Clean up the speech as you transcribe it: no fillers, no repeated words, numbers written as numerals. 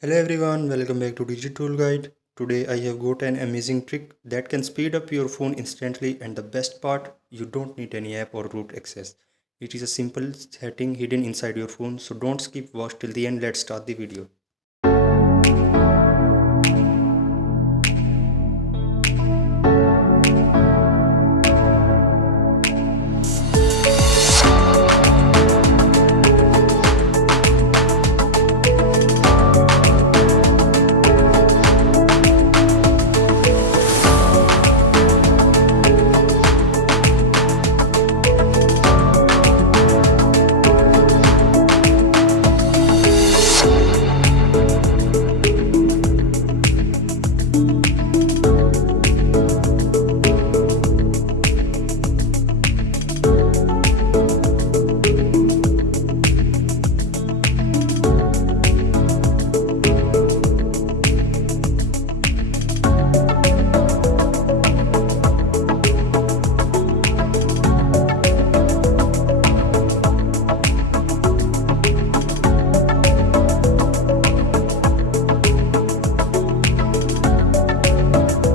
Hello everyone, welcome back to Digitool Guide. Today I have got an amazing trick that can speed up your phone instantly, and the best part, you don't need any app or root access. It is a simple setting hidden inside your phone, so don't skip, watch till the end. Let's start the video.